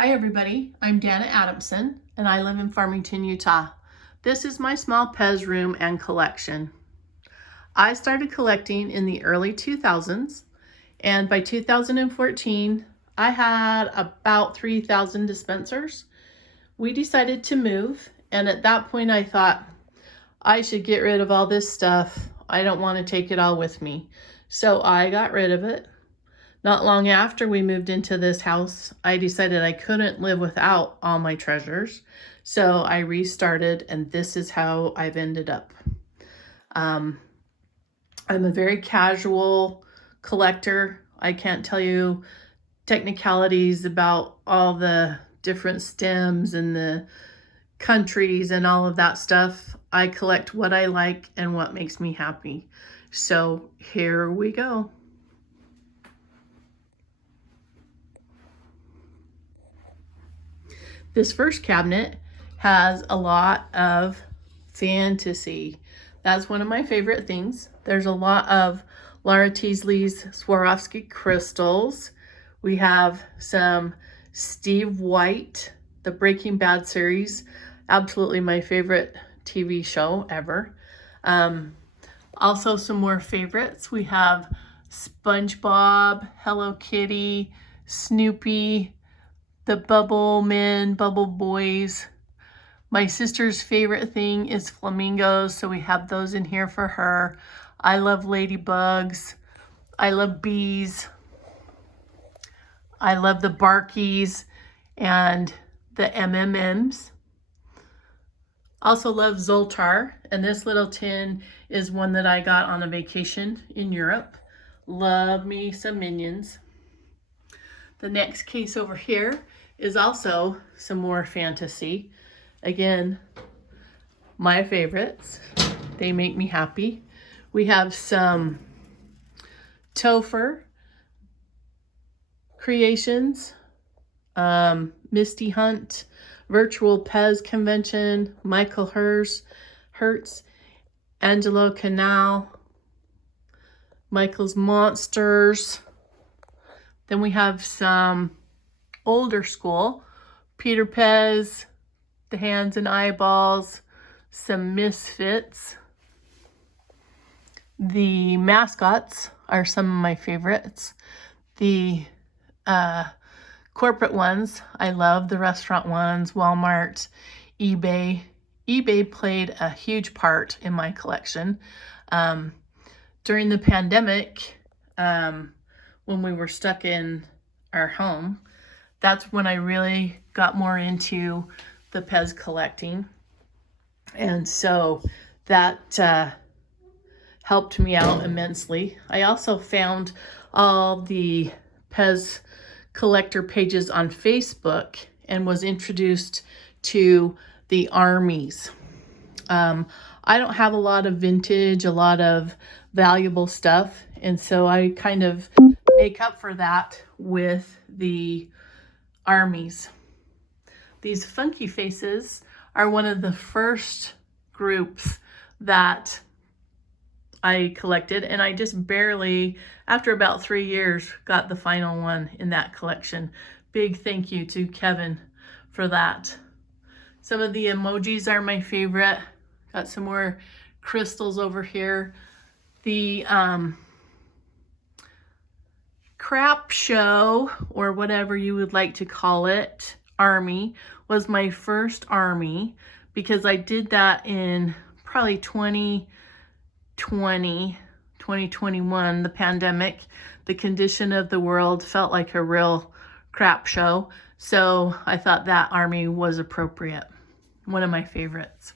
Hi everybody, I'm Dana Adamson and I live in Farmington, Utah. This is my small PEZ room and collection. I started collecting in the early 2000s and by 2014 I had about 3,000 dispensers. We decided to move and at that point I thought I should get rid of all this stuff. I don't want to take it all with me. So I got rid of it. Not long after we moved into this house, I decided I couldn't live without all my treasures. So I restarted and this is how I've ended up. I'm a very casual collector. I can't tell you technicalities about all the different stems and the countries and all of that stuff. I collect what I like and what makes me happy. So here we go. This first cabinet has a lot of fantasy. That's one of my favorite things. There's a lot of Laura Teasley's Swarovski crystals. We have some Steve White, the Breaking Bad series. Absolutely my favorite TV show ever. Also some more favorites. We have SpongeBob, Hello Kitty, Snoopy, the Bubble Men, Bubble Boys. My sister's favorite thing is flamingos, so we have those in here for her. I love ladybugs. I love bees. I love the Barkies and the MMMs. Also love Zoltar, and this little tin is one that I got on a vacation in Europe. Love me some Minions. The next case over here is also some more fantasy. Again, my favorites. They make me happy. We have some Topher creations, Misty Hunt, Virtual PEZ Convention, Michael Hertz, Angelo Canal, Michael's Monsters. Then we have some older school, Peter PEZ, the Hands and Eyeballs, some Misfits. The mascots are some of my favorites. The corporate ones, I love the restaurant ones, Walmart, eBay. eBay played a huge part in my collection. During the pandemic, when we were stuck in our home, that's when I really got more into the PEZ collecting. And so that helped me out immensely. I also found all the PEZ collector pages on Facebook and was introduced to the armies. I don't have a lot of vintage, a lot of valuable stuff. And so I kind of make up for that with the armies. These funky faces are one of the first groups that I collected, and I just barely, after about 3 years, got the final one in that collection. Big thank you to Kevin for that. Some of the emojis are my favorite. Got some more crystals over here. The crap show, or whatever you would like to call it, army, was my first army because I did that in probably 2021, the pandemic. The condition of the world felt like a real crap show. So I thought that army was appropriate. One of my favorites.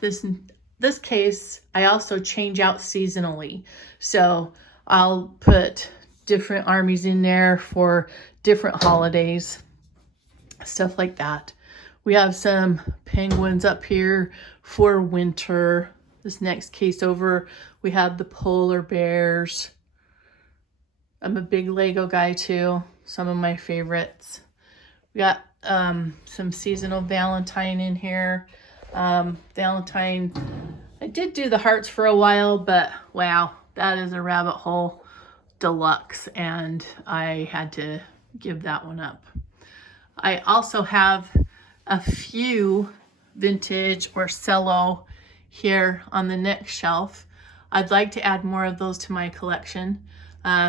This case, I also change out seasonally. So I'll put different armies in there for different holidays, stuff like that. We have some penguins up here for winter. This next case over, we have the polar bears. I'm a big Lego guy too. Some of my favorites. We got some seasonal Valentine in here. Valentine, I did do the hearts for a while, but wow, that is a rabbit hole deluxe, and I had to give that one up. I also have a few vintage or cello here on the next shelf. I'd like to add more of those to my collection.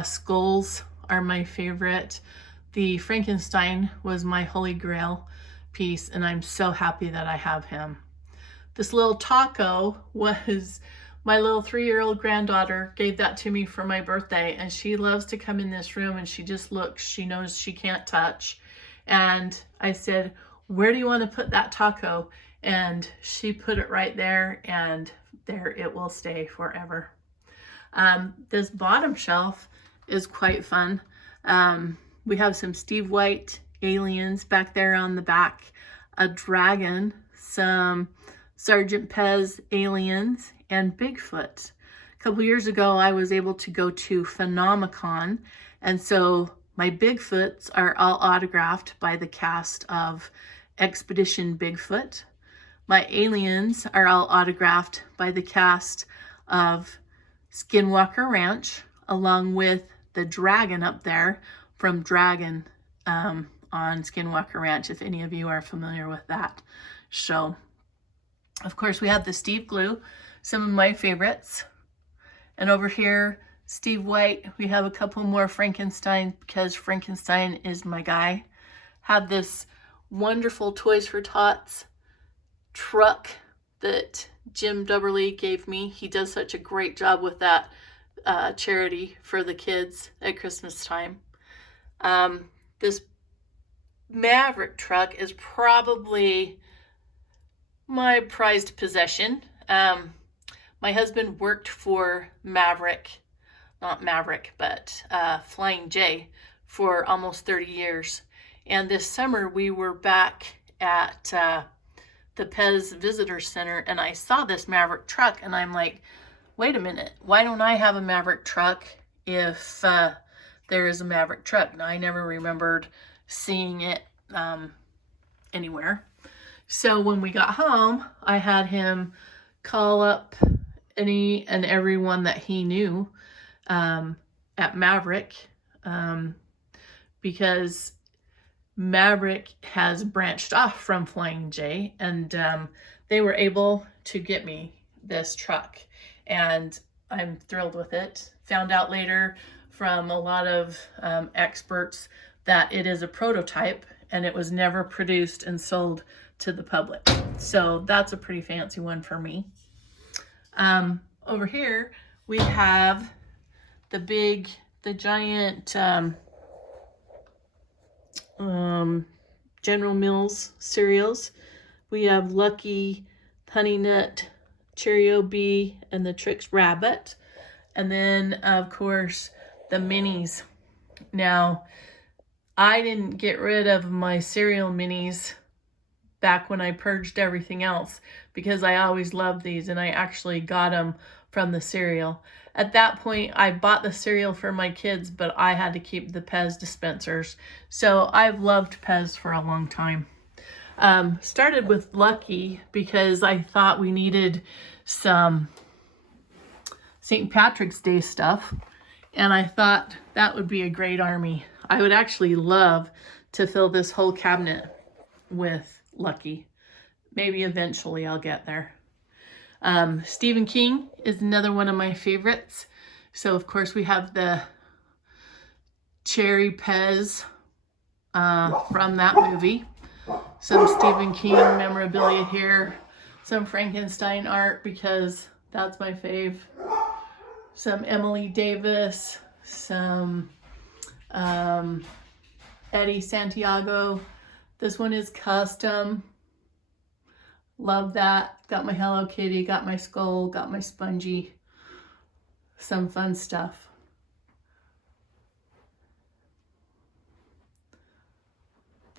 Skulls are my favorite. The Frankenstein was my holy grail piece, and I'm so happy that I have him. This little taco was my little 3-year-old granddaughter gave that to me for my birthday, and she loves to come in this room and she just looks, she knows she can't touch. And I said, where do you want to put that taco? And she put it right there, and there it will stay forever. This bottom shelf is quite fun. We have some Steve White aliens back there on the back, a dragon, some Sergeant PEZ aliens, and Bigfoot. A couple years ago, I was able to go to Phenomicon, and so my Bigfoots are all autographed by the cast of Expedition Bigfoot. My aliens are all autographed by the cast of Skinwalker Ranch, along with the dragon up there from Dragon on Skinwalker Ranch, if any of you are familiar with that show. Of course, we have the Steve glue, some of my favorites. And over here, Steve White, we have a couple more Frankenstein because Frankenstein is my guy. Have this wonderful Toys for Tots truck that Jim Dubberly gave me. He does such a great job with that charity for the kids at Christmas time. This Maverick truck is probably my prized possession. My husband worked for Flying J for almost 30 years. And this summer we were back at the PEZ Visitor Center, and I saw this Maverick truck, and I'm like, wait a minute, why don't I have a Maverick truck if there is a Maverick truck? Now, I never remembered seeing it anywhere. So when we got home, I had him call up any and everyone that he knew at Maverick, because Maverick has branched off from Flying J, and they were able to get me this truck, and I'm thrilled with it. Found out later from a lot of experts that it is a prototype and it was never produced and sold to the public. So that's a pretty fancy one for me. Over here, we have the giant General Mills cereals. We have Lucky, Honey Nut, Cheerio Bee, and the Trix Rabbit. And then, of course, the minis. Now, I didn't get rid of my cereal minis back when I purged everything else because I always loved these, and I actually got them from the cereal. At that point, I bought the cereal for my kids, but I had to keep the PEZ dispensers. So I've loved PEZ for a long time. Started with Lucky because I thought we needed some St. Patrick's Day stuff, and I thought that would be a great army. I would actually love to fill this whole cabinet with Lucky. Maybe eventually I'll get there. Stephen King is another one of my favorites. So of course we have the Cherry Pez from that movie. Some Stephen King memorabilia here. Some Frankenstein art because that's my fave. Some Emily Davis. Some Eddie Santiago. This one is custom. Love that. Got my Hello Kitty, got my skull, got my spongy. Some fun stuff.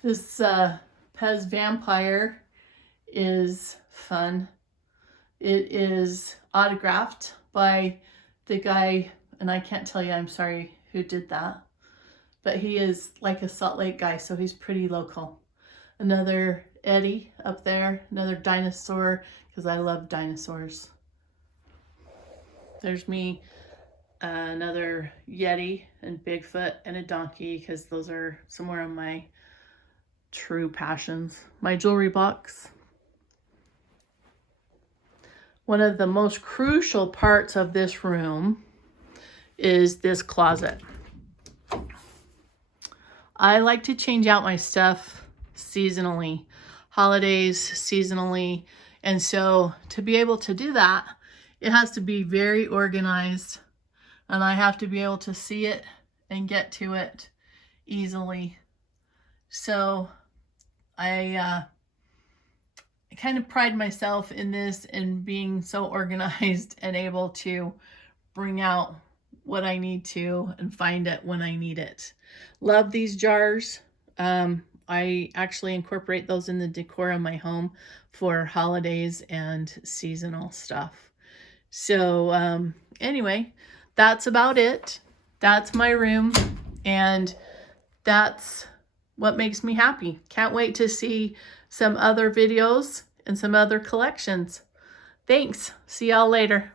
This PEZ Vampire is fun. It is autographed by the guy, and I can't tell you, I'm sorry, who did that. But he is like a Salt Lake guy, so he's pretty local. Another Eddie up there, another dinosaur, because I love dinosaurs. There's me, another Yeti and Bigfoot and a donkey, because those are somewhere on my true passions. My jewelry box. One of the most crucial parts of this room is this closet. I like to change out my stuff seasonally, holidays, seasonally. And so to be able to do that, it has to be very organized, and I have to be able to see it and get to it easily. So I kind of pride myself in this and being so organized and able to bring out what I need to and find it when I need it. Love these jars. I actually incorporate those in the decor of my home for holidays and seasonal stuff. So anyway, that's about it. That's my room, and that's what makes me happy. Can't wait to see some other videos and some other collections. Thanks. See y'all later.